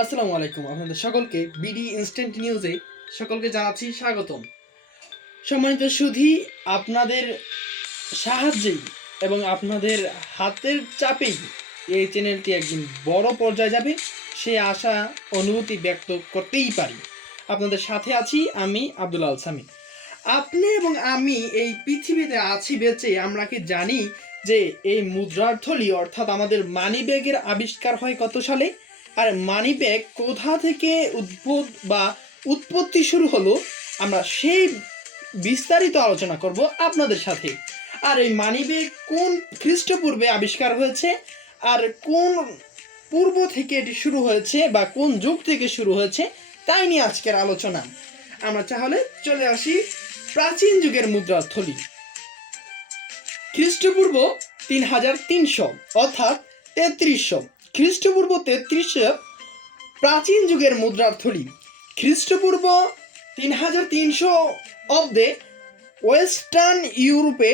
আসসালামু আলাইকুম, আপনাদের সকলকে বিডি ইনস্ট্যান্ট নিউজে সকলকে জানাচ্ছি স্বাগতম। সম্মানিত সুধী, আপনাদের সাহায্যেই এবং আপনাদের হাতের চাপেই এই চ্যানেলটি একদিন বড় পর্যায়ে যাবে, সে আশা, অনুভূতি ব্যক্ত করতেই পারি। আপনাদের সাথে আছি আমি আব্দুল আল সামি আপনি এবং আমি এই পৃথিবীতে আছি বেঁচে আমরা কি জানি যে এই মুদ্রার থলি অর্থাৎ আমাদের মানি ব্যাগের আবিষ্কার হয় কত সালে? আর মানি ব্যাগ কোথা থেকে উদ্ভূত বা উৎপত্তি শুরু হলো, আমরা সেই বিস্তারিত আলোচনা করব আপনাদের সাথে। আর এই মানি ব্যাগ কোন খ্রিস্টপূর্বে আবিষ্কার হয়েছে, আর কোন পূর্ব থেকে এটি শুরু হয়েছে বা কোন যুগ থেকে শুরু হয়েছে, তাই নিয়ে আজকের আলোচনা। আমরা তাহলে চলে আসি প্রাচীন যুগের মুদ্রার থলি খ্রিস্টপূর্ব তিন হাজার তিনশো, অর্থাৎ তেত্রিশশো। খ্রিস্টপূর্ব তেত্রিশে প্রাচীন যুগের মুদ্রার থলি খ্রিস্টপূর্ব তিন হাজার তিনশো অব্দে ওয়েস্টার্ন ইউরোপে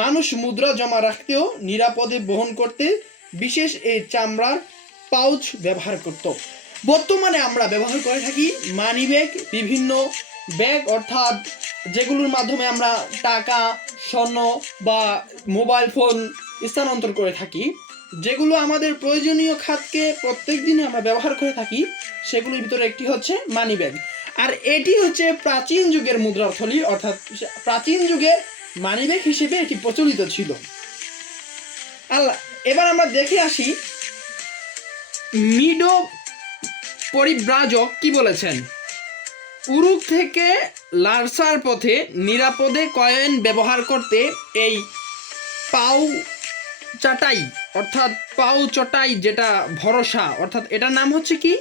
মানুষ মুদ্রা জমা রাখতেও নিরাপদে বহন করতে বিশেষ এই চামড়ার পাউচ ব্যবহার করত। বর্তমানে আমরা ব্যবহার করে থাকি মানি ব্যাগ, বিভিন্ন ব্যাগ, অর্থাৎ যেগুলোর মাধ্যমে আমরা টাকা, স্বর্ণ বা মোবাইল ফোন স্থানান্তর করে থাকি। যেগুলো আমাদের প্রয়োজনীয় খাতকে প্রত্যেক দিনে আমরা ব্যবহার করে থাকি, সেগুলোর ভিতরে একটি হচ্ছে মানি ব্যাগ। আর এটি হচ্ছে প্রাচীন যুগের মুদ্রার থলি অর্থাৎ প্রাচীন যুগে মানি ব্যাগ হিসেবে এটি প্রচলিত ছিল। আল্লাহ এবার আমরা দেখে আসি মিডো পরিব্রাজক কি বলেছেন? উরুক থেকে লারসার পথে নিরাপদে কয়েন ব্যবহার করতে এই পাউ চাটাই, অর্থাৎ পাউ চটাই যেটা ভরসা, অর্থাৎ এটার নাম হচ্ছে কি?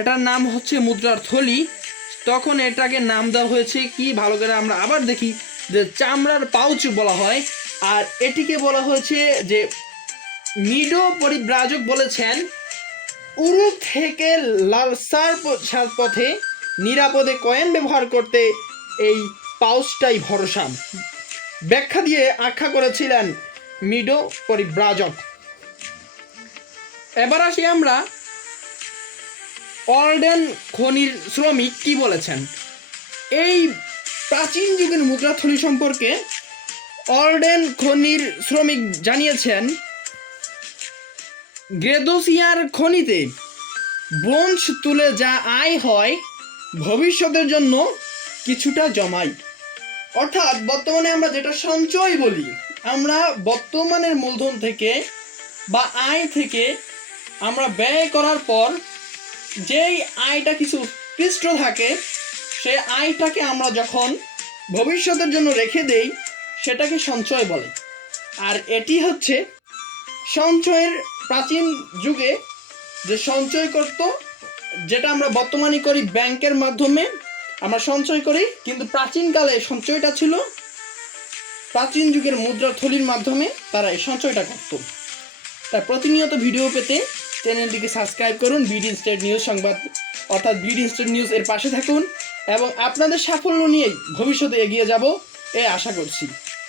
এটার নাম হচ্ছে মুদ্রার থলি। তখন এটাকে নাম দেওয়া হয়েছে কি? ভালো করে আমরা আবার দেখি যে চামড়ার পাউচ বলা হয়, আর এটিকে বলা হয়েছে যে মিডো পরিব্রাজক বলেছেন উরুক থেকে লালসার পথে নিরাপদে কয়েন ব্যবহার করতে এই পাউচটাই ভরসা। ব্যাখ্যা দিয়ে আখ্যা করেছিলেন মিডো পরিব্রাজক। এবার আসি আমরা অর্ডেন খনির শ্রমিক কি বলেছেন? এই প্রাচীন যুগের মুদ্রাথলি সম্পর্কে অর্ডেন খনির শ্রমিক জানিয়েছেন, গ্রেদোসিয়ার খনিতে ব্রোঞ্জ তুলে যা আয় হয়, ভবিষ্যতের জন্য কিছুটা জমাই অর্থাৎ বর্তমানে আমরা যেটা সঞ্চয় বলি আমরা বর্তমানের মূলধন থেকে বা আয় থেকে আমরা ব্যয় করার পর যেই আয়টা কিছু উৎকৃষ্ট থাকে সেই আয়টাকে আমরা যখন ভবিষ্যতের জন্য রেখে দেই, সেটাকে সঞ্চয় বলে। আর এটি হচ্ছে সঞ্চয়ের প্রাচীন যুগে যে সঞ্চয় করত, যেটা আমরা বর্তমানে করি ব্যাংকের মাধ্যমে, আমরা সঞ্চয় করি, কিন্তু প্রাচীনকালে সঞ্চয়টা ছিল প্রাচীন যুগের মুদ্রা থলির মাধ্যমে তারা এই সঞ্চয়টা করত। তাই প্রতিনিয়ত ভিডিও পেতে চ্যানেলটিকে সাবস্ক্রাইব করুন বিডি স্টেট নিউজ সংবাদ, অর্থাৎ বিডি স্টেট নিউজ এর পাশে থাকুন এবং আপনাদের সাফল্য নিয়েই ভবিষ্যতে এগিয়ে যাব এ আশা করছি।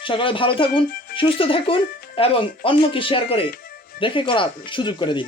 সকালে ভালো থাকুন, সুস্থ থাকুন এবং অন্যকে শেয়ার করে দেখে করার সুযোগ করে দিন।